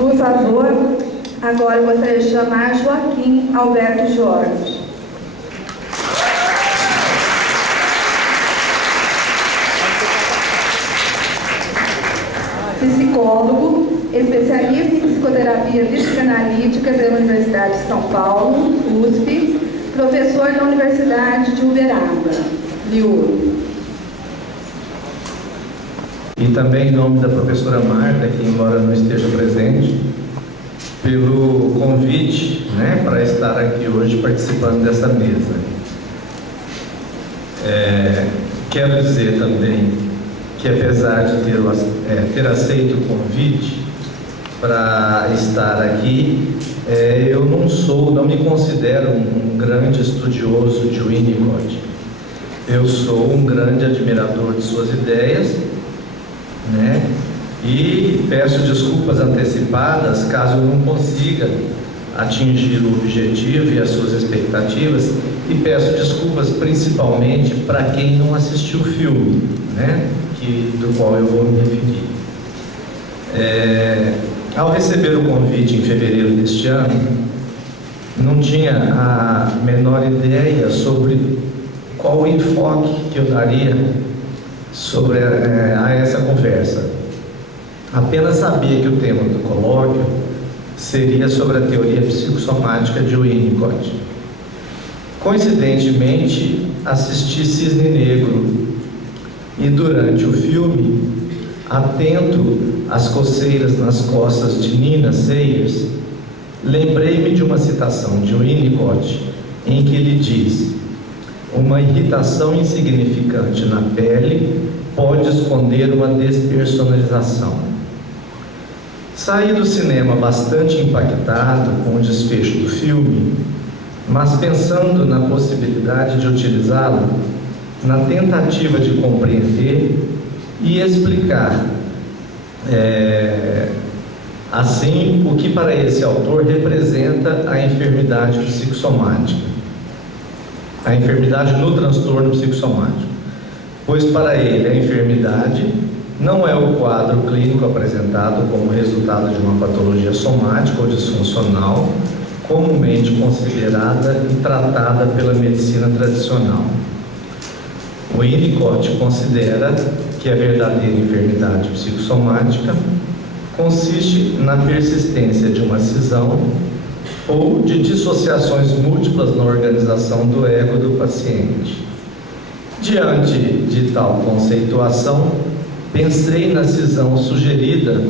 Por favor, agora eu gostaria de chamar Joaquim Alberto Jorge. Psicólogo, especialista em psicoterapia psicanalítica pela Universidade de São Paulo, USP, professor da Universidade de Uberaba, Liuro. E também em nome da professora Marta, que embora não esteja presente, pelo convite, para estar aqui hoje participando dessa mesa. Quero dizer também que, apesar de ter aceito o convite para estar aqui, eu não me considero um grande estudioso de Winnicott. Eu sou um grande admirador de suas ideias, e peço desculpas antecipadas caso eu não consiga atingir o objetivo e as suas expectativas, e peço desculpas principalmente para quem não assistiu o filme, do qual eu vou me referir. Ao receber o convite em fevereiro deste ano, não tinha a menor ideia sobre qual o enfoque que eu daria sobre a essa conversa. Apenas sabia que o tema do colóquio seria sobre a teoria psicossomática de Winnicott. Coincidentemente, assisti Cisne Negro e, durante o filme, atento às coceiras nas costas de Nina Sayers, lembrei-me de uma citação de Winnicott em que ele diz: uma irritação insignificante na pele pode esconder uma despersonalização. Saí do cinema bastante impactado com o desfecho do filme, mas pensando na possibilidade de utilizá-lo na tentativa de compreender e explicar, assim, o que para esse autor representa a enfermidade psicossomática. A enfermidade no transtorno psicossomático, pois para ele a enfermidade não é o quadro clínico apresentado como resultado de uma patologia somática ou disfuncional, comumente considerada e tratada pela medicina tradicional. O Winnicott considera que a verdadeira enfermidade psicossomática consiste na persistência de uma cisão ou de dissociações múltiplas na organização do ego do paciente. Diante de tal conceituação, pensei na cisão sugerida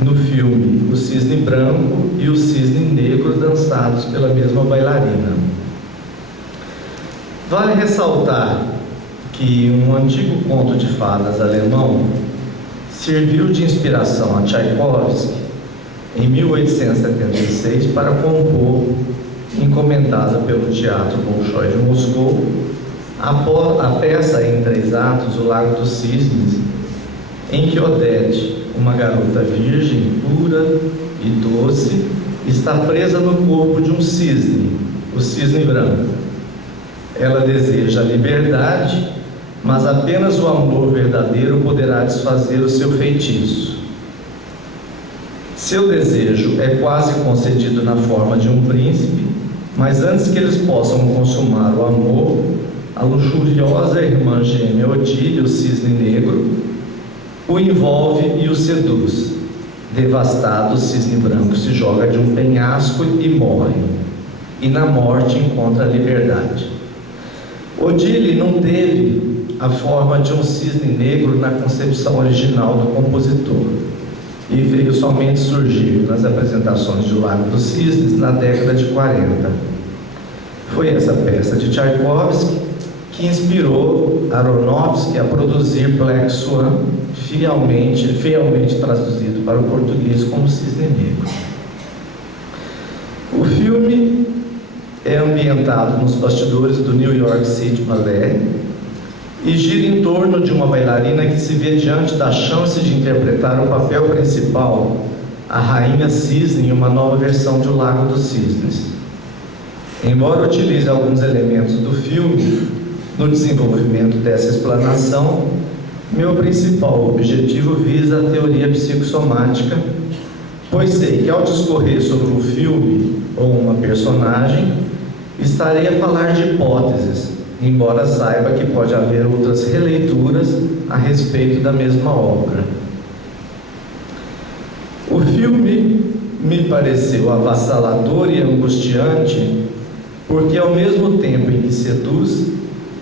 no filme O Cisne Branco e o Cisne Negro, dançados pela mesma bailarina. Vale ressaltar que um antigo conto de fadas alemão serviu de inspiração a Tchaikovsky em 1876 para compor, encomendada pelo Teatro Bolshoi de Moscou, a peça em 3 atos, O Lago dos Cisnes, em que Odete, uma garota virgem, pura e doce, está presa no corpo de um cisne, o cisne branco. Ela deseja a liberdade, mas apenas o amor verdadeiro poderá desfazer o seu feitiço. Seu desejo é quase concedido na forma de um príncipe, mas antes que eles possam consumar o amor, a luxuriosa irmã gêmea Odília, o cisne negro, o envolve e o seduz. Devastado, o cisne branco se joga de um penhasco e morre, e na morte encontra a liberdade. Odília não teve a forma de um cisne negro na concepção original do compositor, e veio somente surgir nas apresentações de O Lago dos Cisnes na década de 40. Foi essa peça de Tchaikovsky que inspirou Aronofsky a produzir Black Swan, fielmente traduzido para o português como Cisne Negro. O filme é ambientado nos bastidores do New York City Ballet e gira em torno de uma bailarina que se vê diante da chance de interpretar o papel principal, a Rainha Cisne, em uma nova versão de O Lago dos Cisnes. Embora utilize alguns elementos do filme no desenvolvimento dessa explanação, meu principal objetivo visa a teoria psicossomática pois sei que ao discorrer sobre um filme ou uma personagem, estarei a falar de hipóteses, embora saiba que pode haver outras releituras a respeito da mesma obra. O filme me pareceu avassalador e angustiante, porque ao mesmo tempo em que seduz,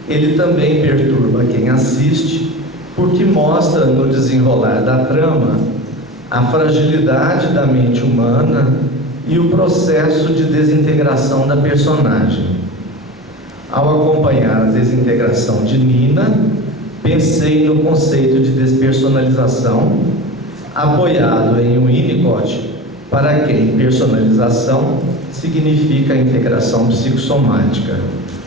ele também perturba quem assiste, porque mostra no desenrolar da trama a fragilidade da mente humana e o processo de desintegração da personagem. Ao acompanhar a desintegração de Nina, pensei no conceito de despersonalização, apoiado em Winnicott, para quem personalização significa a integração psicossomática,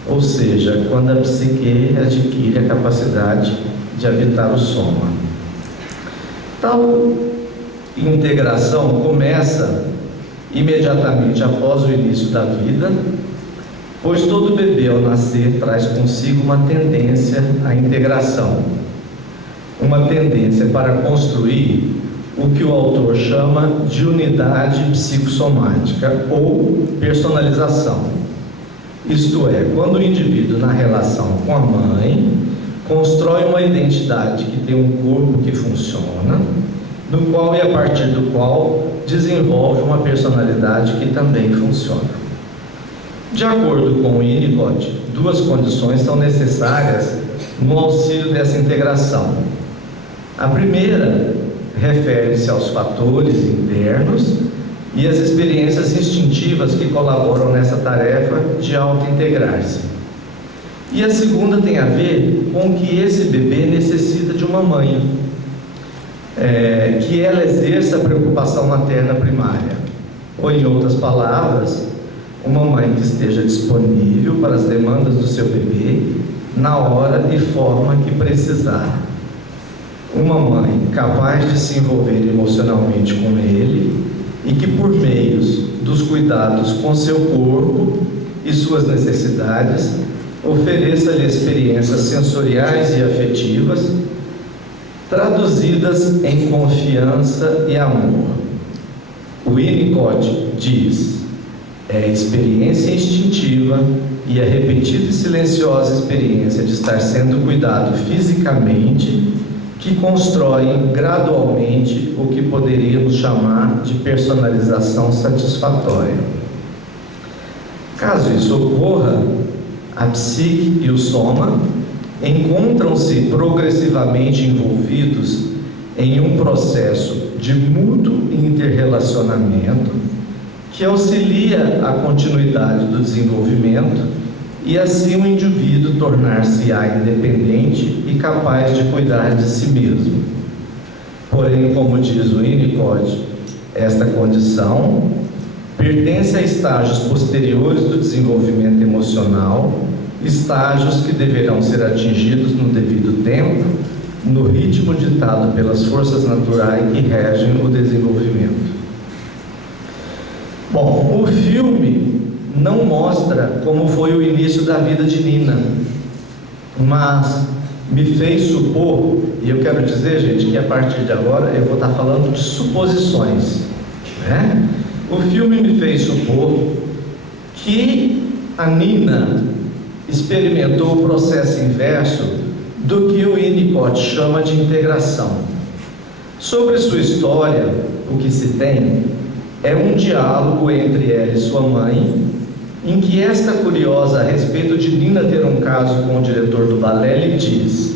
ou seja, quando a psique adquire a capacidade de habitar o soma. Tal integração começa imediatamente após o início da vida, pois todo bebê ao nascer traz consigo uma tendência à integração, uma tendência para construir o que o autor chama de unidade psicossomática ou personalização. Isto é, quando o indivíduo, na relação com a mãe, constrói uma identidade que tem um corpo que funciona, no qual e a partir do qual desenvolve uma personalidade que também funciona. De acordo com Winnicott, duas condições são necessárias no auxílio dessa integração. A primeira refere-se aos fatores internos e às experiências instintivas que colaboram nessa tarefa de auto-integrar-se. E a segunda tem a ver com que esse bebê necessita de uma mãe, que ela exerça a preocupação materna primária, ou em outras palavras, uma mãe que esteja disponível para as demandas do seu bebê na hora e forma que precisar. Uma mãe capaz de se envolver emocionalmente com ele e que, por meios dos cuidados com seu corpo e suas necessidades, ofereça-lhe experiências sensoriais e afetivas traduzidas em confiança e amor. Winnicott diz: é a experiência instintiva e a repetida e silenciosa experiência de estar sendo cuidado fisicamente que constroem gradualmente o que poderíamos chamar de personalização satisfatória. Caso isso ocorra, a psique e o soma encontram-se progressivamente envolvidos em um processo de mútuo interrelacionamento que auxilia a continuidade do desenvolvimento e assim o indivíduo tornar-se-á independente e capaz de cuidar de si mesmo. Porém, como diz o Winnicott, esta condição pertence a estágios posteriores do desenvolvimento emocional, estágios que deverão ser atingidos no devido tempo, no ritmo ditado pelas forças naturais que regem o desenvolvimento. Bom, o filme não mostra como foi o início da vida de Nina, mas me fez supor, e eu quero dizer, gente, que a partir de agora eu vou estar falando de suposições, né? O filme me fez supor que a Nina experimentou o processo inverso do que o Winnicott chama de integração. Sobre sua história, o que se tem é um diálogo entre ela e sua mãe, em que esta curiosa a respeito de Nina ter um caso com o diretor do balé lhe diz: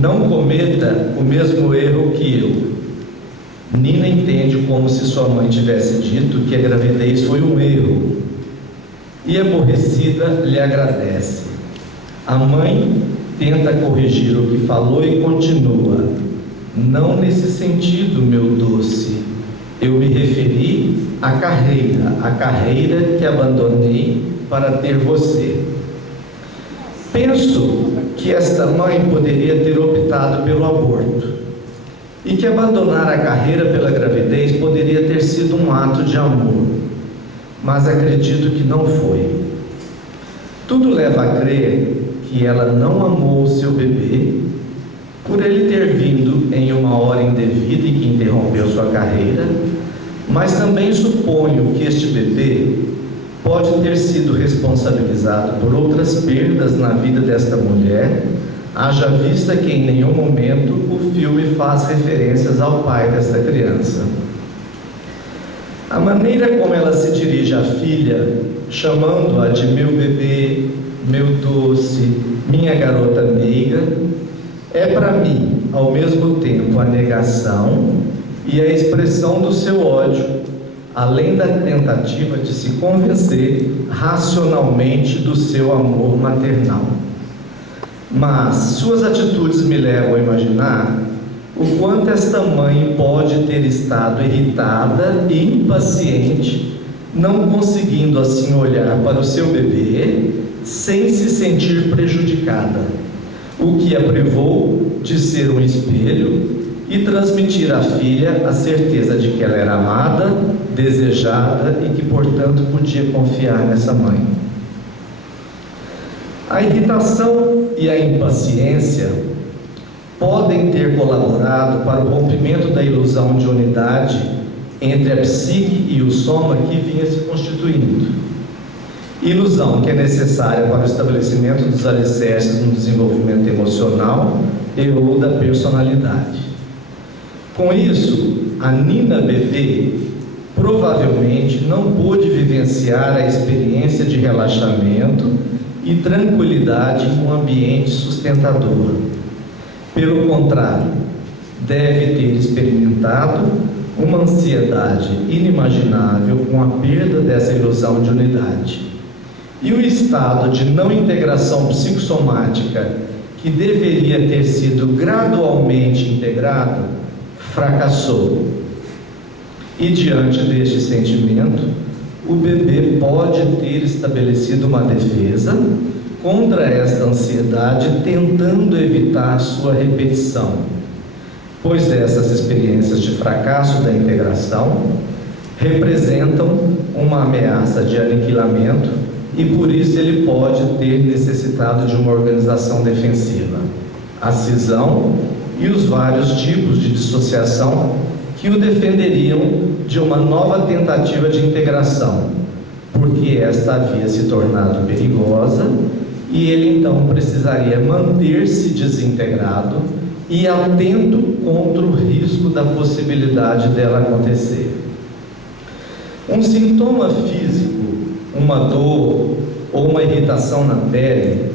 não cometa o mesmo erro que eu. Nina entende como se sua mãe tivesse dito que a gravidez foi um erro e, aborrecida, lhe agradece. A mãe tenta corrigir o que falou e continua: não nesse sentido, meu doce. Eu me referi à carreira que abandonei para ter você. Penso que esta mãe poderia ter optado pelo aborto e que abandonar a carreira pela gravidez poderia ter sido um ato de amor, mas acredito que não foi. Tudo leva a crer que ela não amou o seu bebê por ele ter vindo em uma hora indevida em que interrompeu sua carreira, Mas também suponho que este bebê pode ter sido responsabilizado por outras perdas na vida desta mulher, haja vista que em nenhum momento o filme faz referências ao pai desta criança. A maneira como ela se dirige à filha, chamando-a de meu bebê, meu doce, minha garota meiga, é para mim, ao mesmo tempo, a negação e a expressão do seu ódio, além da tentativa de se convencer racionalmente do seu amor maternal. Mas suas atitudes me levam a imaginar o quanto esta mãe pode ter estado irritada e impaciente, não conseguindo assim olhar para o seu bebê sem se sentir prejudicada, o que a privou de ser um espelho e transmitir à filha a certeza de que ela era amada, desejada e que, portanto, podia confiar nessa mãe. A irritação e a impaciência podem ter colaborado para o rompimento da ilusão de unidade entre a psique e o soma que vinha se constituindo. Ilusão que é necessária para o estabelecimento dos alicerces no desenvolvimento emocional e ou da personalidade. Com isso, a Nina bebê provavelmente não pôde vivenciar a experiência de relaxamento e tranquilidade em um ambiente sustentador. Pelo contrário, deve ter experimentado uma ansiedade inimaginável com a perda dessa ilusão de unidade. E o estado de não integração psicossomática, que deveria ter sido gradualmente integrado, fracassou. E diante deste sentimento, o bebê pode ter estabelecido uma defesa contra esta ansiedade, tentando evitar sua repetição, pois essas experiências de fracasso da integração representam uma ameaça de aniquilamento e por isso ele pode ter necessitado de uma organização defensiva, a cisão e os vários tipos de dissociação que o defenderiam de uma nova tentativa de integração, porque esta havia se tornado perigosa e ele então precisaria manter-se desintegrado e atento contra o risco da possibilidade dela acontecer. Um sintoma físico, uma dor ou uma irritação na pele,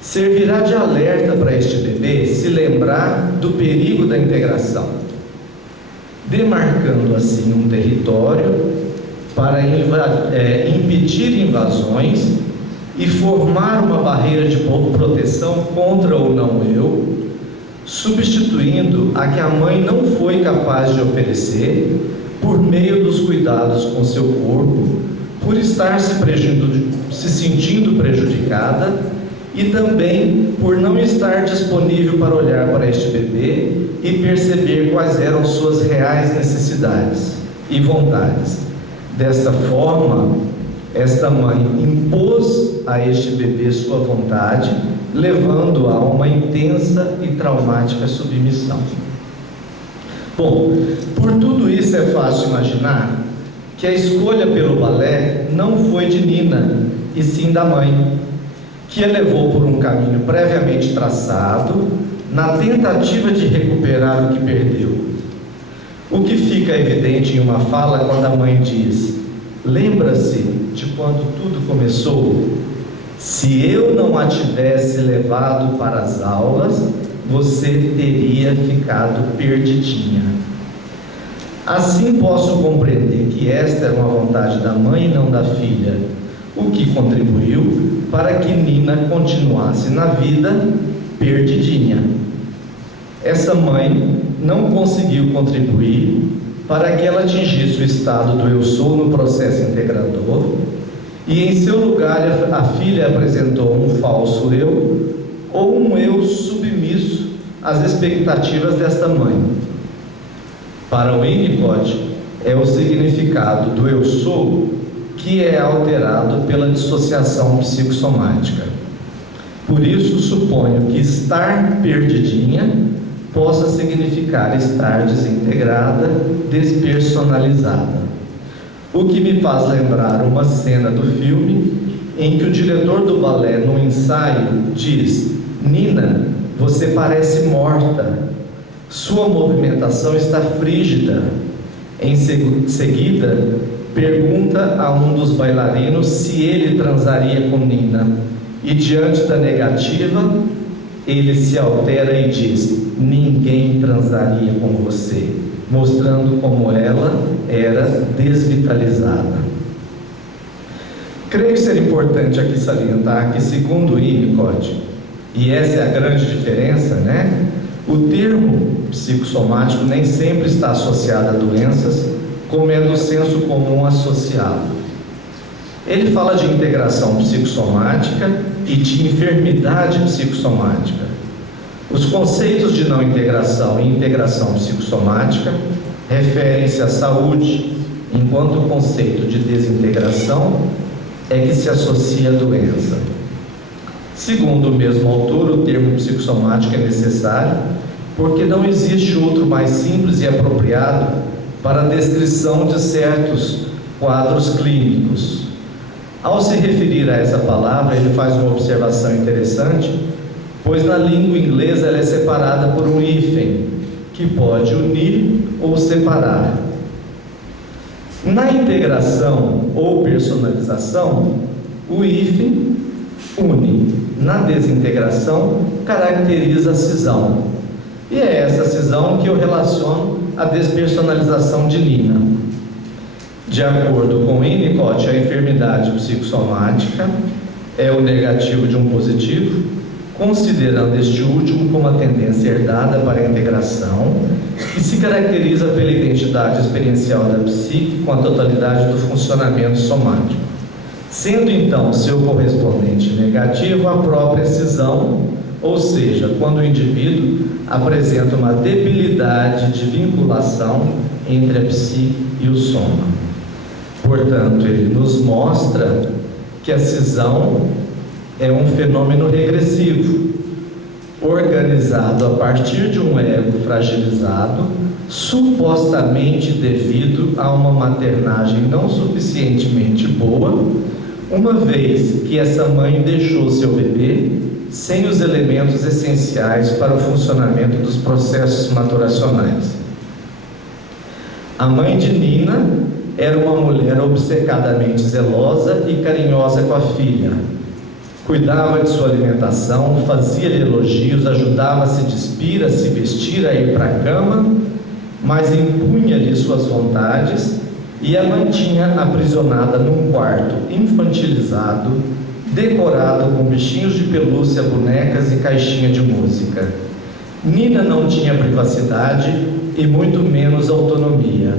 servirá de alerta para este bebê se lembrar do perigo da integração, demarcando assim um território para impedir invasões e formar uma barreira de proteção contra o não eu, substituindo a que a mãe não foi capaz de oferecer por meio dos cuidados com seu corpo, por estar se sentindo prejudicada e também por não estar disponível para olhar para este bebê e perceber quais eram suas reais necessidades e vontades. Desta forma, esta mãe impôs a este bebê sua vontade, levando-a a uma intensa e traumática submissão. Bom, por tudo isso é fácil imaginar que a escolha pelo balé não foi de Nina, e sim da mãe, que a levou por um caminho previamente traçado, na tentativa de recuperar o que perdeu. O que fica evidente em uma fala quando a mãe diz: lembra-se de quando tudo começou? Se eu não a tivesse levado para as aulas, você teria ficado perdidinha. Assim posso compreender que esta era uma vontade da mãe e não da filha, o que contribuiu para que Nina continuasse na vida perdidinha. Essa mãe não conseguiu contribuir para que ela atingisse o estado do eu sou no processo integrador, e em seu lugar a filha apresentou um falso eu ou um eu submisso às expectativas desta mãe. Para o Winnicott, é o significado do eu sou que é alterado pela dissociação psicossomática. Por isso, suponho que estar perdidinha possa significar estar desintegrada, despersonalizada. O que me faz lembrar uma cena do filme em que o diretor do balé, no ensaio, diz: Nina, você parece morta. Sua movimentação está frígida. Em seguida, pergunta a um dos bailarinos se ele transaria com Nina. E diante da negativa, ele se altera e diz: ninguém transaria com você, mostrando como ela era desvitalizada. Creio ser importante aqui salientar que, segundo Winnicott, e essa é a grande diferença, né? O termo psicossomático nem sempre está associado a doenças, como é do senso comum associado. Ele fala de integração psicossomática e de enfermidade psicossomática. Os conceitos de não integração e integração psicossomática referem-se à saúde, enquanto o conceito de desintegração é que se associa à doença. Segundo o mesmo autor, o termo psicossomático é necessário porque não existe outro mais simples e apropriado para a descrição de certos quadros clínicos. Ao se referir a essa palavra, ele faz uma observação interessante, pois na língua inglesa ela é separada por um hífen, que pode unir ou separar. Na integração ou personalização, o hífen une. Na desintegração, caracteriza a cisão. E é essa cisão que eu relaciono à despersonalização de Nina. De acordo com Winnicott, a enfermidade psicossomática é o negativo de um positivo, considerando este último como a tendência herdada para a integração, que se caracteriza pela identidade experiencial da psique com a totalidade do funcionamento somático, sendo então seu correspondente negativo a própria cisão, ou seja, quando o indivíduo apresenta uma debilidade de vinculação entre a psique e o soma. Portanto, ele nos mostra que a cisão é um fenômeno regressivo, organizado a partir de um ego fragilizado, supostamente devido a uma maternagem não suficientemente boa, uma vez que essa mãe deixou seu bebê sem os elementos essenciais para o funcionamento dos processos maturacionais. A mãe de Nina era uma mulher obcecadamente zelosa e carinhosa com a filha. Cuidava de sua alimentação, fazia-lhe elogios, ajudava a se despir, a se vestir, a ir para a cama, mas impunha-lhe suas vontades e a mantinha aprisionada num quarto infantilizado, decorado com bichinhos de pelúcia, bonecas e caixinha de música. Nina não tinha privacidade e muito menos autonomia.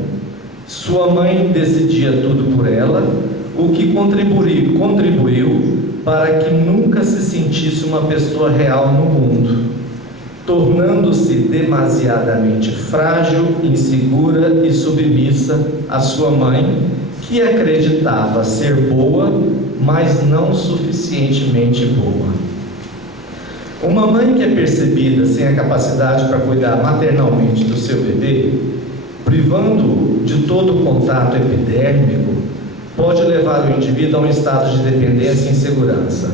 Sua mãe decidia tudo por ela, o que contribuiu para que nunca se sentisse uma pessoa real no mundo, tornando-se demasiadamente frágil, insegura e submissa à sua mãe, que acreditava ser boa, mas não suficientemente boa. Uma mãe que é percebida sem a capacidade para cuidar maternalmente do seu bebê, privando-o de todo o contato epidérmico, pode levar o indivíduo a um estado de dependência e insegurança.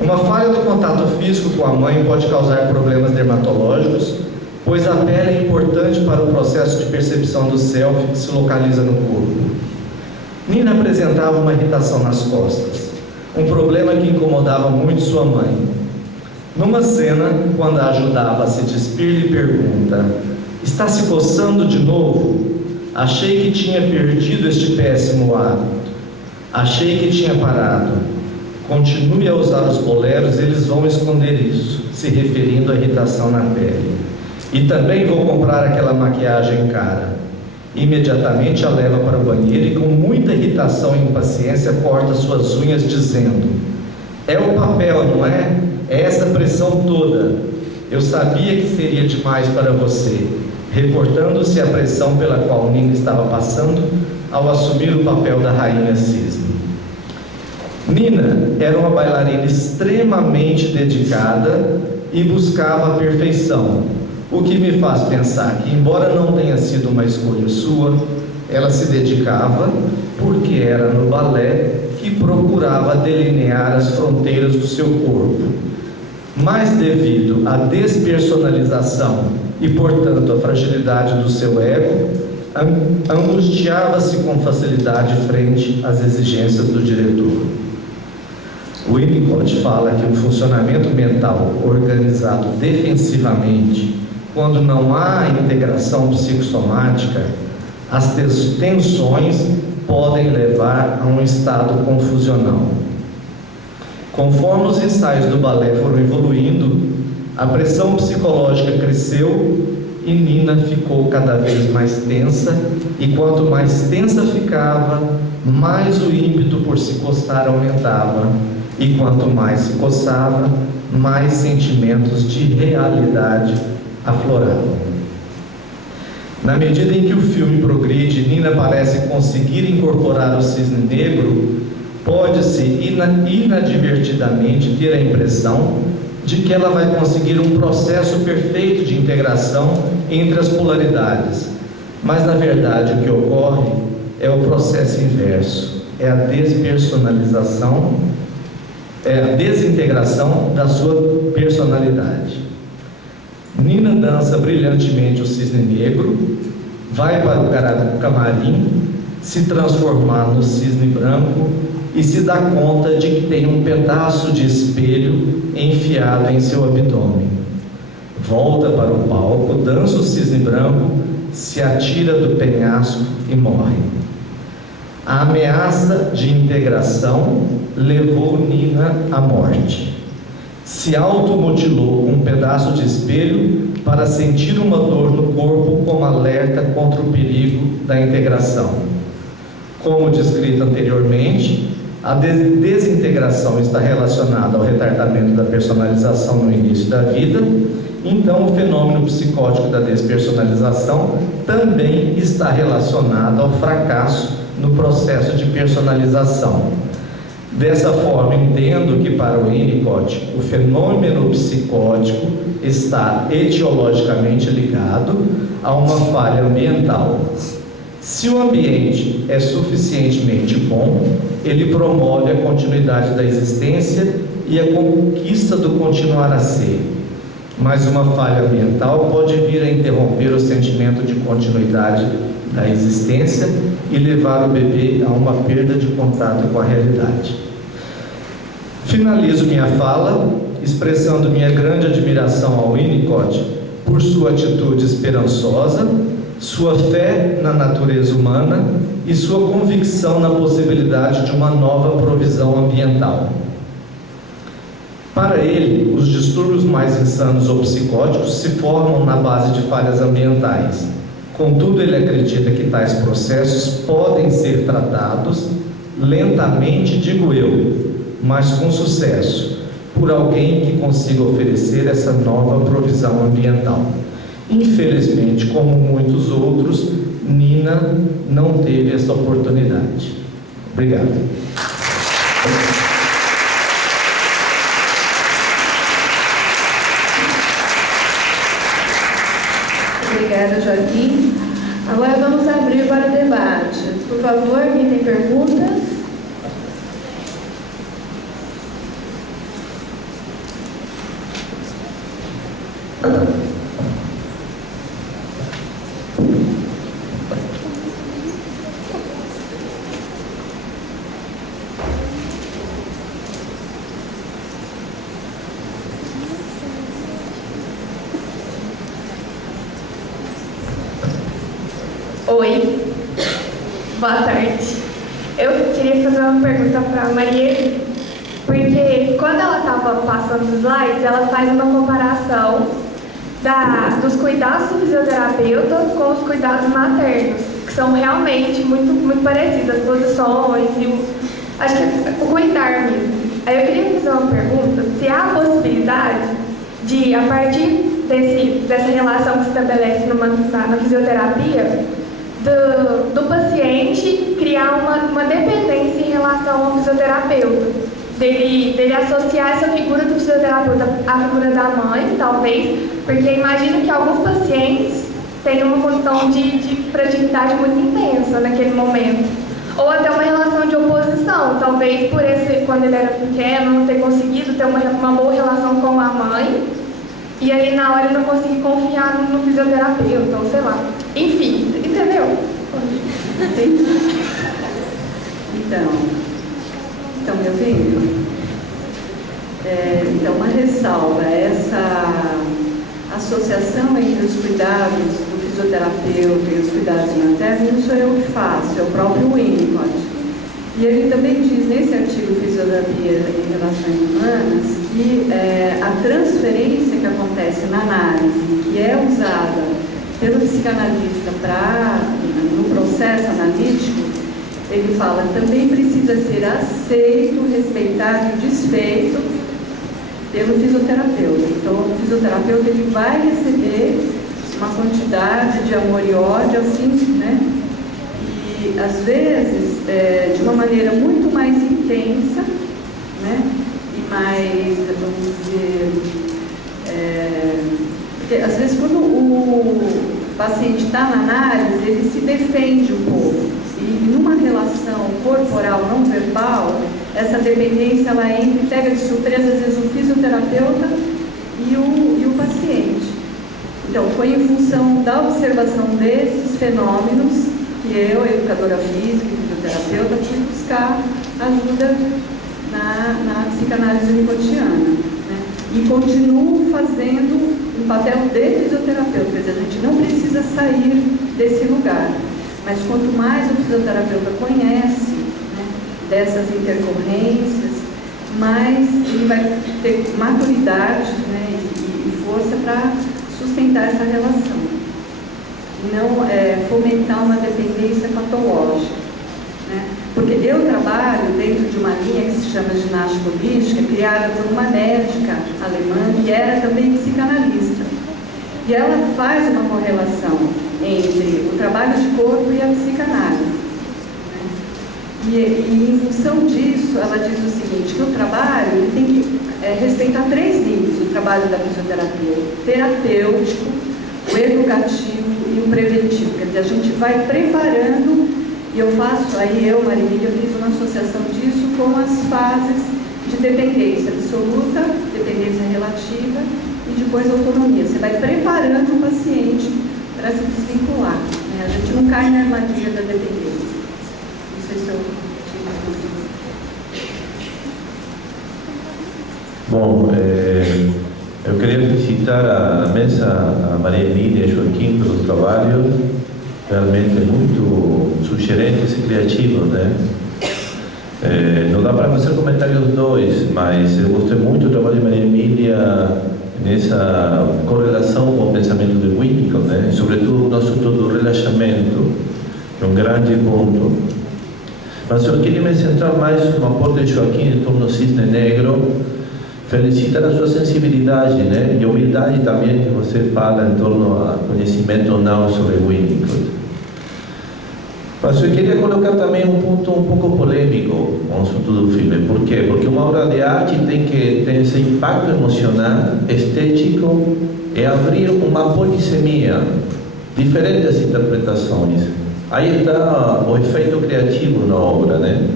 Uma falha do contato físico com a mãe pode causar problemas dermatológicos, pois a pele é importante para o processo de percepção do self que se localiza no corpo. Nina apresentava uma irritação nas costas, um problema que incomodava muito sua mãe. Numa cena, quando a ajudava a se despir, lhe pergunta: está se coçando de novo? Achei que tinha perdido este péssimo hábito. Achei que tinha parado. Continue a usar os boleros, eles vão esconder isso, se referindo à irritação na pele. E também vou comprar aquela maquiagem cara. Imediatamente a leva para o banheiro e com muita irritação e impaciência corta suas unhas dizendo: é o papel, não é? É essa pressão toda. Eu sabia que seria demais para você. Reportando-se à pressão pela qual Nina estava passando ao assumir o papel da rainha cisne. Nina era uma bailarina extremamente dedicada e buscava a perfeição, o que me faz pensar que, embora não tenha sido uma escolha sua, Ela se dedicava porque era no balé que procurava delinear as fronteiras do seu corpo. Mas devido à despersonalização e, portanto, à fragilidade do seu ego, angustiava-se com facilidade frente às exigências do diretor. O Winnicott fala que o funcionamento mental organizado defensivamente, quando não há integração psicossomática, as tensões podem levar a um estado confusional. Conforme os ensaios do balé foram evoluindo, a pressão psicológica cresceu e Nina ficou cada vez mais tensa, e quanto mais tensa ficava, mais o ímpeto por se coçar aumentava, e quanto mais se coçava, mais sentimentos de realidade afloravam. Na medida em que o filme progride, Nina parece conseguir incorporar o cisne negro, pode-se inadvertidamente ter a impressão de que ela vai conseguir um processo perfeito de integração entre as polaridades, mas na verdade o que ocorre é o processo inverso, é a despersonalização, é a desintegração da sua personalidade. Nina dança brilhantemente o cisne negro, vai para o camarim, se transformar no cisne branco e se dá conta de que tem um pedaço de espelho enfiado em seu abdômen. Volta para o palco, dança o cisne branco, se atira do penhasco e morre. A ameaça de integração levou Nina à morte. Se automutilou com um pedaço de espelho para sentir uma dor no corpo como alerta contra o perigo da integração. Como descrito anteriormente, a desintegração está relacionada ao retardamento da personalização no início da vida, então o fenômeno psicótico da despersonalização também está relacionado ao fracasso no processo de personalização. Dessa forma, entendo que para o Winnicott, o fenômeno psicótico está etiologicamente ligado a uma falha ambiental. Se o ambiente é suficientemente bom, ele promove a continuidade da existência e a conquista do continuar a ser. Mas uma falha ambiental pode vir a interromper o sentimento de continuidade da existência e levar o bebê a uma perda de contato com a realidade. Finalizo minha fala expressando minha grande admiração ao Winnicott por sua atitude esperançosa, sua fé na natureza humana e sua convicção na possibilidade de uma nova provisão ambiental. Para ele, os distúrbios mais insanos ou psicóticos se formam na base de falhas ambientais. Contudo, ele acredita que tais processos podem ser tratados lentamente, digo eu, mas com sucesso, por alguém que consiga oferecer essa nova provisão ambiental. Infelizmente, como muitos outros, Nina não teve essa oportunidade. Obrigado. Obrigada, Joaquim. Agora vamos abrir para o debate. Por favor, quem tem perguntas? Oi, boa tarde. Eu queria fazer uma pergunta para a Marielle, porque quando ela estava passando os slides, ela faz uma comparação dos cuidados do fisioterapeuta com os cuidados maternos, que são realmente muito parecidos, as posições e acho que o cuidar mesmo. Aí eu queria fazer uma pergunta, se há a possibilidade de, a partir dessa relação que se estabelece na fisioterapia, do paciente criar uma dependência em relação ao fisioterapeuta, dele associar essa figura do fisioterapeuta à figura da mãe, talvez, porque imagino que alguns pacientes tem uma condição de fragilidade muito intensa naquele momento. Ou até uma relação de oposição, talvez por esse, quando ele era pequeno, não ter conseguido ter uma boa relação com a mãe, e aí na hora ele não conseguir confiar no fisioterapeuta, ou sei lá. Enfim, entendeu? Entendi. Então, me ouvindo? Então, uma ressalva, essa associação entre os cuidados do fisioterapeuta e os cuidados maternos, não sou eu que faço, é o próprio Winnicott. E ele também diz nesse artigo Fisioterapia em Relações Humanas que a transferência que acontece na análise, que é usada pelo psicanalista no processo analítico, ele fala, também precisa ser aceito, respeitado e desfeito pelo fisioterapeuta. Então, o fisioterapeuta ele vai receber uma quantidade de amor e ódio, assim, né? E, às vezes, de uma maneira muito mais intensa, né? E mais, vamos dizer, porque, às vezes, quando o paciente está na análise, ele se defende um pouco. E numa relação corporal não verbal, essa dependência ela entra e pega de surpresa, às vezes, o fisioterapeuta e o paciente. Então, foi em função da observação desses fenômenos que eu, educadora física e fisioterapeuta, fui buscar ajuda na psicanálise winnicottiana, né? E continuo fazendo um papel de fisioterapeuta, quer dizer, a gente não precisa sair desse lugar. Mas quanto mais o fisioterapeuta conhece, né, dessas intercorrências, mais ele vai ter maturidade, né, e força para sustentar essa relação. E não fomentar uma dependência patológica. Né? Porque eu trabalho dentro de uma linha que se chama ginástica holística, criada por uma médica alemã que era também psicanalista. E ela faz uma correlação entre o trabalho de corpo e a psicanálise. Né? E em função disso, ela diz o seguinte, que o trabalho ele tem que respeitar 3 níveis, o trabalho da fisioterapia: o terapêutico, o educativo e o preventivo. Quer dizer, a gente vai preparando, e eu faço, aí eu, Marília, eu fiz uma associação disso com as fases de dependência absoluta, dependência relativa e depois autonomia. Você vai preparando o paciente para se desvincular. Né? A gente não cai na armadilha da dependência. Não sei se eu tive respondido. Bom, eu queria felicitar a mesa, a Maria Emília e a Joaquim pelo trabalho, realmente muito sugerentes e criativos, né? Não dá para fazer comentários dois, mas eu gostei muito do trabalho de Maria Emília nessa correlação com o pensamento de Winnicott, né? Sobretudo no assunto do relaxamento, é um grande ponto. Mas eu queria me centrar mais no aporte de Joaquim em torno do cisne negro, felicitar a sua sensibilidade, né? E humildade também que você fala em torno ao conhecimento ou não sobre Winnicott. Mas eu queria colocar também um ponto um pouco polêmico no assunto do filme. Por quê? Porque uma obra de arte tem que ter esse impacto emocional, estético, e abrir uma polissemia, diferentes interpretações. Aí está o efeito criativo na obra, né?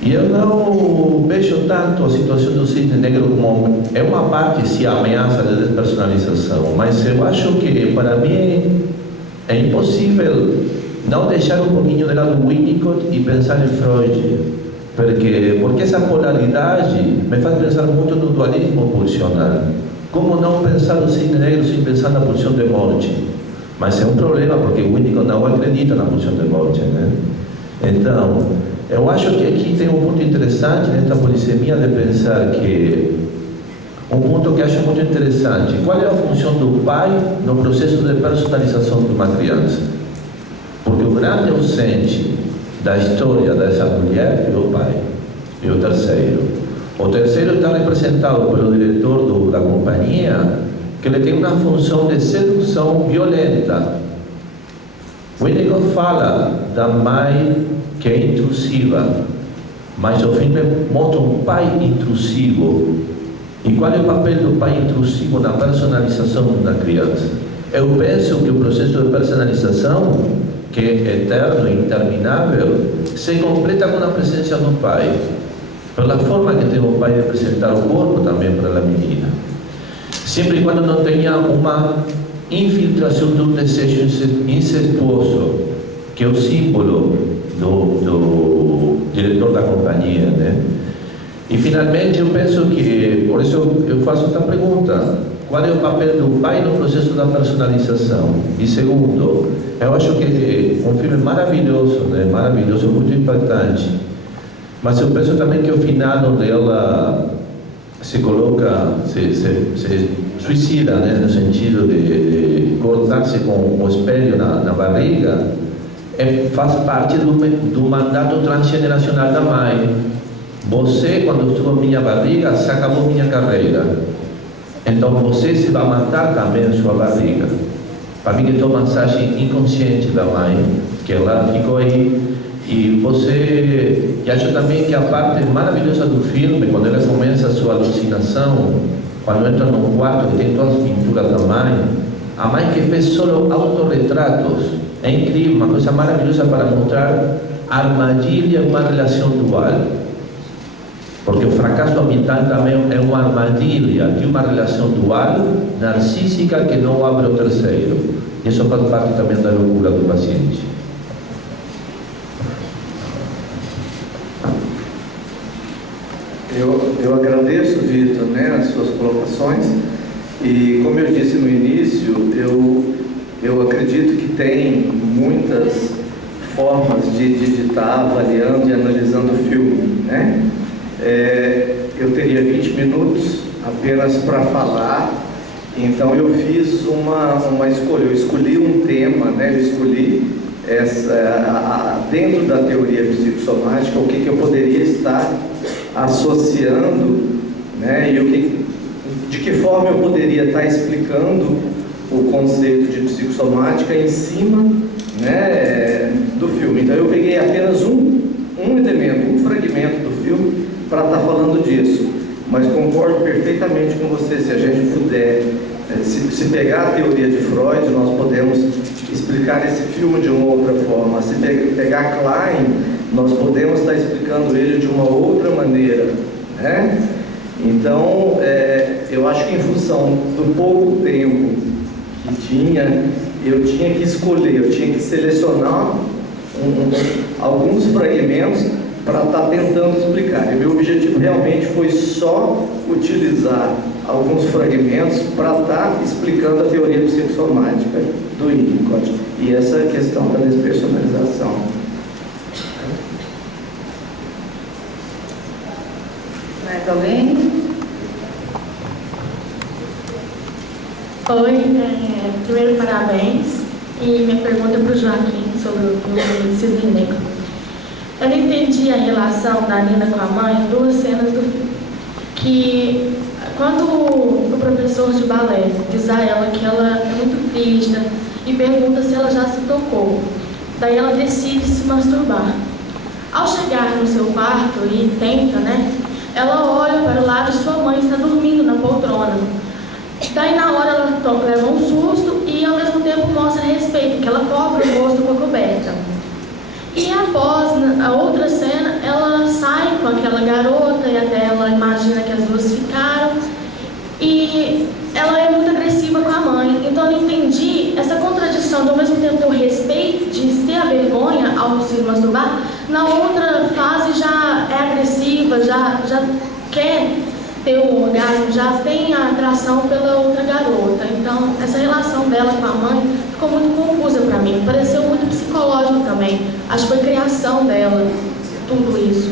E eu não vejo tanto a situação do cisne negro como é uma parte, se ameaça de despersonalização, mas eu acho que para mim é impossível não deixar um pouquinho de lado Winnicott e pensar em Freud, porque essa polaridade me faz pensar muito no dualismo pulsional. Como não pensar o cisne negro sem pensar na pulsão de morte? Mas é um problema, porque Winnicott não acredita na pulsão de morte, né? Então, eu acho que aqui tem um ponto interessante nesta polissemia de pensar que um ponto que acho muito interessante: qual é a função do pai no processo de personalização de uma criança? Porque o grande ausente da história dessa mulher é o pai, e o terceiro. O terceiro está representado pelo diretor da companhia, que ele tem uma função de sedução violenta. Winnicott fala da mãe que é intrusiva, mas o filme mostra um pai intrusivo. E qual é o papel do pai intrusivo na personalização da criança? Eu penso que o processo de personalização, que é eterno e interminável, se completa com a presença do pai, pela forma que tem o pai de apresentar o corpo também para a menina. Sempre e quando não tenha uma infiltração do desejo incestuoso, que é o símbolo do diretor da companhia, né? E finalmente eu penso que, por isso eu faço esta pergunta: qual é o papel do pai no processo da personalização? E segundo, eu acho que um filme maravilhoso, né? Maravilhoso, muito impactante. Mas eu penso também que o final onde ela se coloca, se suicida, né? No sentido de cortar-se com o espelho na barriga, faz parte do mandato transgeneracional da mãe. Você, quando estou na minha barriga, se acabou minha carreira. Então você se vai matar também a sua barriga. Para mim, que é uma mensagem inconsciente da mãe, que ela ficou aí. E você, e acho também que a parte maravilhosa do filme, quando ela começa a sua alucinação, quando entra no quarto que tem todas as pinturas da mãe, a mãe que fez só autorretratos, é incrível, uma coisa maravilhosa para mostrar a armadilha de uma relação dual. Porque o fracasso ambiental também é uma armadilha de uma relação dual, narcísica, que não abre ao terceiro. E isso faz parte também da loucura do paciente. Eu agradeço, Vitor, né, as suas colocações. E como eu disse no início, eu acredito que tem muitas formas de estar avaliando e analisando o filme, né? Eu teria 20 minutos apenas para falar, então eu fiz uma escolha, eu escolhi um tema, né? Eu escolhi dentro da teoria psicossomática o que eu poderia estar associando, né? E de que forma eu poderia estar explicando o conceito de psicossomática em cima, né, do filme. Então eu peguei apenas um elemento, um fragmento do filme para estar falando disso, mas concordo perfeitamente com você. Se a gente puder, se pegar a teoria de Freud, nós podemos explicar esse filme de uma outra forma. Se pegar Klein, nós podemos estar explicando ele de uma outra maneira, né? Então, eu acho que em função do pouco tempo que tinha, eu tinha que escolher, eu tinha que selecionar alguns fragmentos para estar tentando explicar. E meu objetivo realmente foi só utilizar alguns fragmentos para estar explicando a teoria psicossomática do Winnicott e essa questão da despersonalização. Mais alguém? Oi, primeiro parabéns. E minha pergunta é para o Joaquim sobre o filme Cisne Negro. Eu não entendi a relação da Nina com a mãe em duas cenas do filme. Que quando o professor de balé diz a ela que ela é muito triste e pergunta se ela já se tocou, daí ela decide se masturbar. Ao chegar no seu quarto e tenta, né? Ela olha para o lado e sua mãe está dormindo na poltrona. Daí na hora ela leva um susto e ao mesmo tempo mostra respeito, que ela cobre o rosto com a coberta. E após a outra cena, ela sai com aquela garota e até ela imagina que as duas ficaram. E ela é muito agressiva com a mãe. Então eu não entendi essa contradição de ao mesmo tempo ter o respeito, de ter a vergonha ao se masturbar. Na outra fase já é agressiva, já quer ter o orgasmo, já tem a atração pela outra garota. Então essa relação dela com a mãe ficou muito confusa para mim. Pareceu muito psicológico também. Acho que foi criação dela, tudo isso.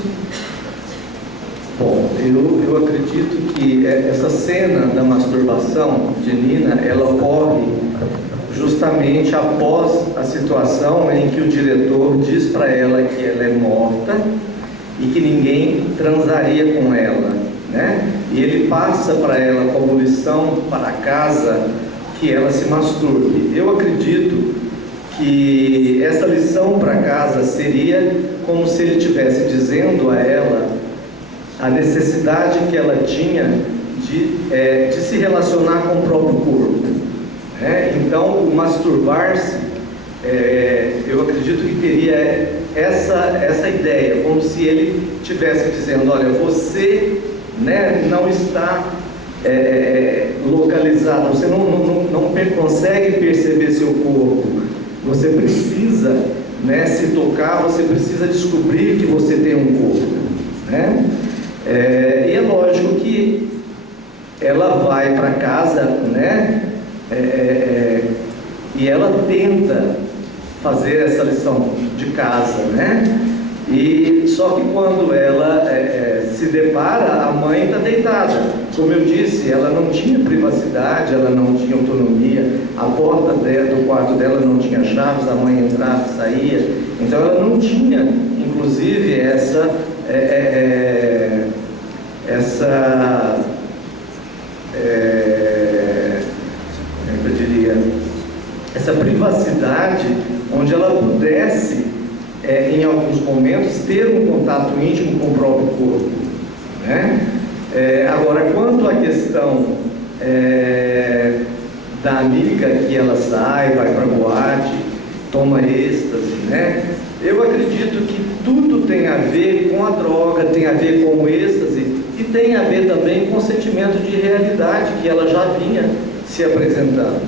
Bom, eu acredito que essa cena da masturbação de Nina, ela ocorre justamente após a situação em que o diretor diz para ela que ela é morta e que ninguém transaria com ela, né? E ele passa para ela como lição para casa que ela se masturbe. Eu acredito que essa lição para casa seria como se ele estivesse dizendo a ela a necessidade que ela tinha de se relacionar com o próprio corpo, né? Então, o masturbar-se, eu acredito que teria essa ideia, como se ele estivesse dizendo: olha, você, né, não está localizado, você não consegue perceber seu corpo, você precisa, né, se tocar, você precisa descobrir que você tem um corpo, né? E é lógico que ela vai para casa, né, e ela tenta fazer essa lição de casa, né? E só que quando ela se depara, a mãe está deitada. Como eu disse, ela não tinha privacidade, ela não tinha autonomia, a porta do quarto dela não tinha chaves, a mãe entrava e saía. Então ela não tinha, inclusive, eu diria, essa privacidade onde ela pudesse, em alguns momentos, ter um contato íntimo com o próprio corpo, né? Agora, quanto à questão da amiga que ela sai, vai para a boate, toma êxtase, né? Eu acredito que tudo tem a ver com a droga, tem a ver com o êxtase e tem a ver também com o sentimento de realidade que ela já vinha se apresentando,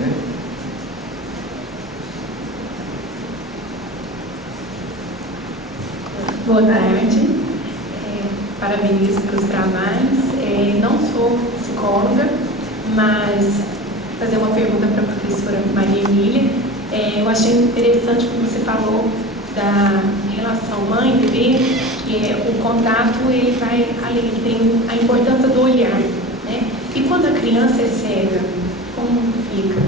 né? Boa tarde, parabenizo pelos trabalhos. Não sou psicóloga, mas fazer uma pergunta para a professora Maria Emília. Eu achei interessante como você falou da relação mãe-bebê, que o contato ele vai além, ele tem a importância do olhar, né? E quando a criança é cega, como fica?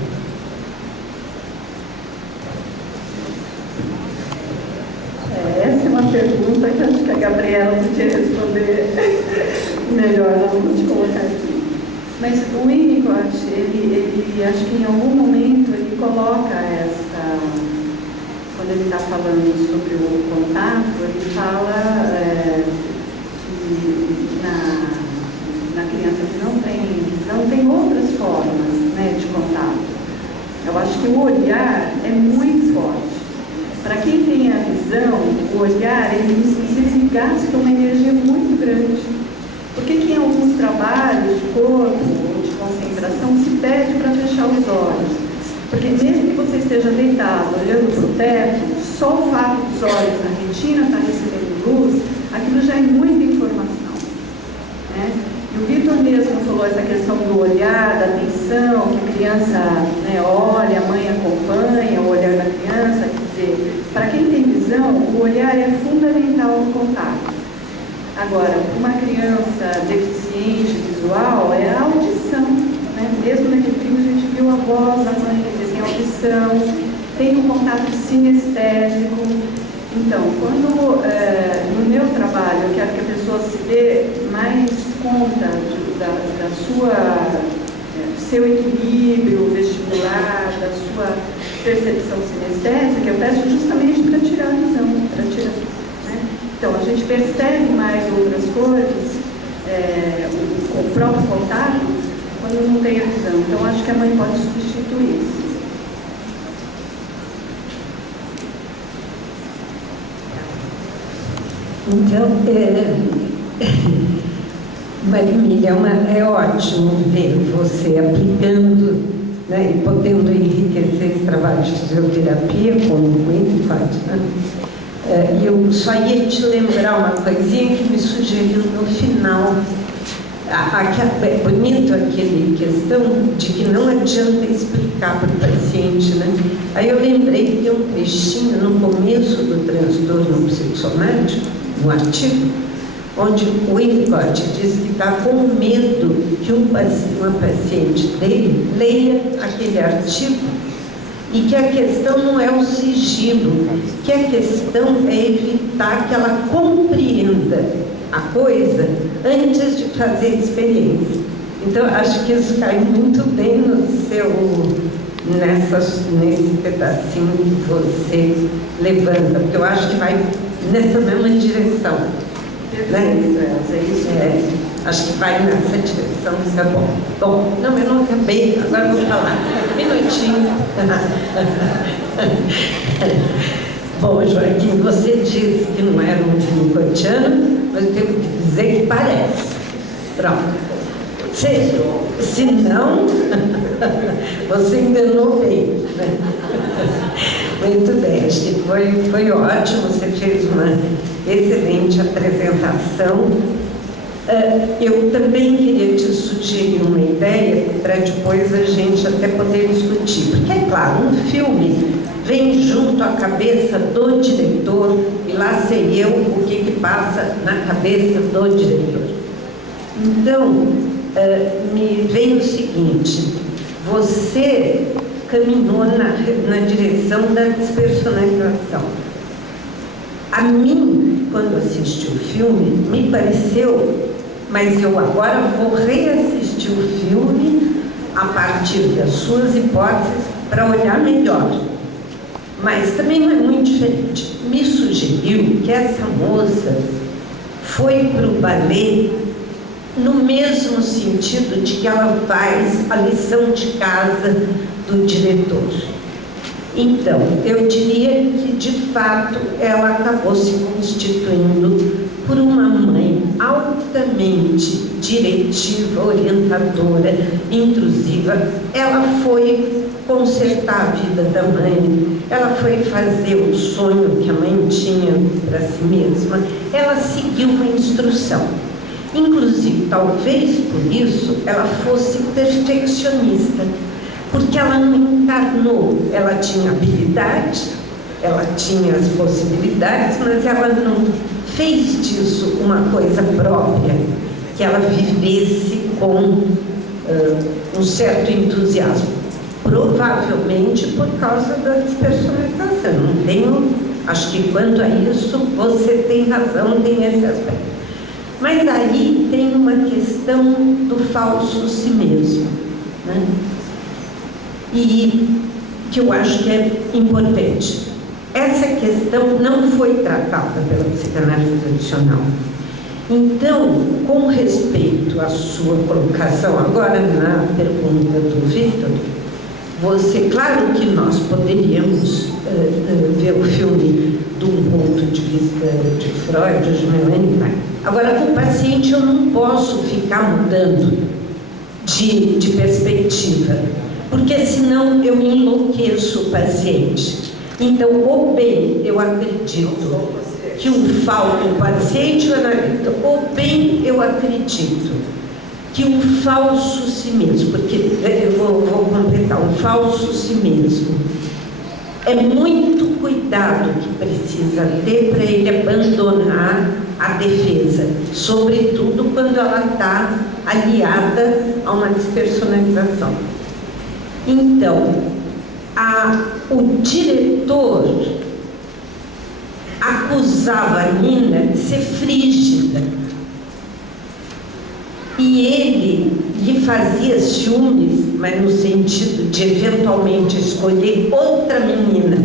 Essa é uma pergunta que acho que a Gabriela podia responder melhor, não vou te colocar aqui. Mas o Winnicott, ele acho que em algum momento ele coloca quando ele está falando sobre o contato, ele fala que na criança que não tem outras formas, né, de contato. Eu acho que o olhar é muito forte. Para quem tem a visão, o olhar, ele inclusive gasta uma energia muito grande. Por que em alguns trabalhos de corpo ou de concentração se pede para fechar os olhos? Porque mesmo que você esteja deitado, olhando para o teto, só o fato dos olhos na retina estar recebendo luz, aquilo já é muita informação, né? E o Vitor mesmo falou essa questão do olhar, da atenção, que a criança, né, olha, a mãe acompanha o olhar da criança. Quer dizer, para quem tem visão, o olhar é fundamental no contato. Agora, uma criança deficiente visual é a audição, né? Mesmo naquele filme a gente viu a voz da mãe, tem audição, tem um contato sinestésico. Então, quando no meu trabalho eu quero que a pessoa se dê mais conta do seu equilíbrio vestibular, da sua percepção sinestésica, eu peço justamente para tirar a visão, né? Então, a gente percebe mais outras coisas com o próprio contato quando não tem a visão. Então, acho que a mãe pode substituir isso. Então, Maria Emília, é ótimo ver você aplicando, né, e podendo enriquecer esse trabalho de fisioterapia como muito fácil, né? Eu só ia te lembrar uma coisinha que me sugeriu no final. É bonito aquele questão de que não adianta explicar para o paciente, né? Aí eu lembrei que tem um trechinho no começo do transtorno psicossomático, no artigo, onde o Winnicott diz que está com medo que uma paciente dele leia aquele artigo e que a questão não é o sigilo, que a questão é evitar que ela compreenda a coisa antes de fazer a experiência. Então, acho que isso cai muito bem nesse pedacinho que você levanta, porque eu acho que vai nessa mesma direção. Perfeito, né? é isso. Acho que vai nessa direção, isso é bom. Bom, não, eu não acabei, agora eu vou falar. Um minutinho. Bom, Joaquim, você disse que não era um vinho cotiano, mas eu tenho que dizer que parece. Pronto. Se não, você enganou bem. Né? Muito bem, acho que foi ótimo, você fez uma excelente apresentação. Eu também queria te sugerir uma ideia para depois a gente até poder discutir. Porque, é claro, um filme vem junto à cabeça do diretor e lá sei eu o que passa na cabeça do diretor. Então, me vem o seguinte: você caminhou na direção da despersonalização. A mim, quando assisti o filme, me pareceu, mas eu agora vou reassistir o filme a partir das suas hipóteses para olhar melhor. Mas também não é muito diferente. Me sugeriu que essa moça foi para o balé no mesmo sentido de que ela faz a lição de casa do diretor. Então, eu diria que, de fato, ela acabou se constituindo por uma mãe altamente diretiva, orientadora, intrusiva. Ela foi consertar a vida da mãe, ela foi fazer o sonho que a mãe tinha para si mesma, ela seguiu uma instrução. Inclusive, talvez por isso, ela fosse perfeccionista, porque ela não encarnou, ela tinha habilidade, ela tinha as possibilidades, mas ela não fez disso uma coisa própria, que ela vivesse com um certo entusiasmo. Provavelmente por causa da despersonalização. Não tenho, acho que quanto a isso, você tem razão, tem esse aspecto. Mas aí tem uma questão do falso si mesmo, né? E que eu acho que é importante. Essa questão não foi tratada pela psicanálise tradicional. Então, com respeito à sua colocação agora na pergunta do Victor, você, claro que nós poderíamos ver o filme de um ponto de vista de Freud, de Melanie. Agora, com o paciente eu não posso ficar mudando de perspectiva, porque senão eu enlouqueço o paciente. Então, ou bem eu acredito que o paciente o analista, ou bem eu acredito que um falso si mesmo, porque eu vou completar, um falso si mesmo, é muito cuidado que precisa ter para ele abandonar a defesa, sobretudo quando ela está aliada a uma despersonalização. Então, o diretor acusava a Nina de ser frígida e ele lhe fazia ciúmes, mas no sentido de eventualmente escolher outra menina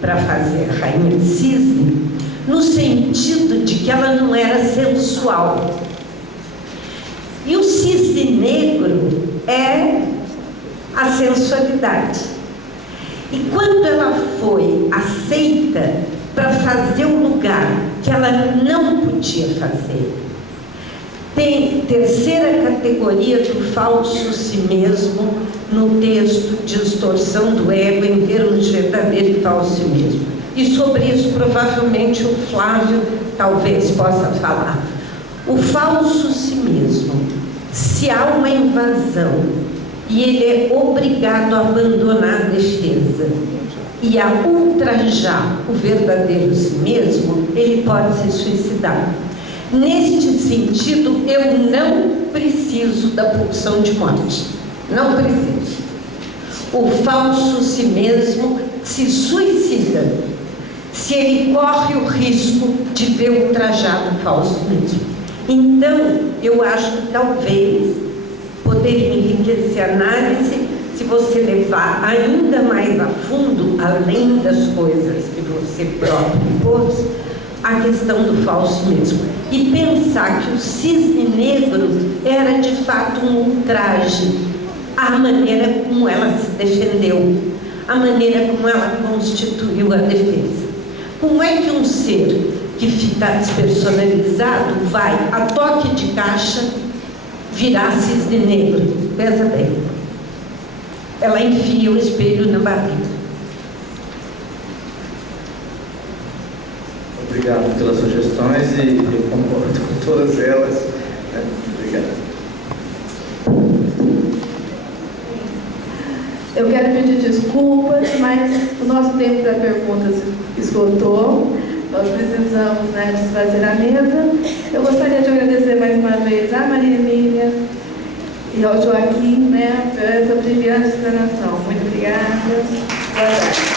para fazer a Rainha Cisne, no sentido de que ela não era sensual. E o cisne negro é a sensualidade. E quando ela foi aceita para fazer o lugar que ela não podia fazer, tem terceira categoria do falso si mesmo no texto Distorção do Ego em termos de verdadeiro e falso si mesmo. E sobre isso provavelmente o Flávio talvez possa falar. O falso si mesmo, se há uma invasão e ele é obrigado a abandonar a defesa e a ultrajar o verdadeiro si mesmo, ele pode se suicidar. Neste sentido, eu não preciso da pulsão de morte. Não preciso. O falso si mesmo se suicida se ele corre o risco de ver ultrajado o falso mesmo. Então, eu acho que talvez poderia enriquecer a análise se você levar ainda mais a fundo, além das coisas que você próprio impôs, a questão do falso mesmo. E pensar que o cisne negro era de fato um ultraje à maneira como ela se defendeu, a maneira como ela constituiu a defesa. Como é que um ser que fica despersonalizado vai, a toque de caixa, virar cisne negro? Pensa bem. Ela enfia o espelho na barriga. Obrigado pelas sugestões e eu concordo com todas elas. Obrigado. Eu quero pedir desculpas, mas o nosso tempo para perguntas esgotou. Nós precisamos, desfazer a mesa. Eu gostaria de agradecer mais uma vez a Maria Emília e ao Joaquim, por essa brilhante explanação. Muito obrigada. Boa tarde.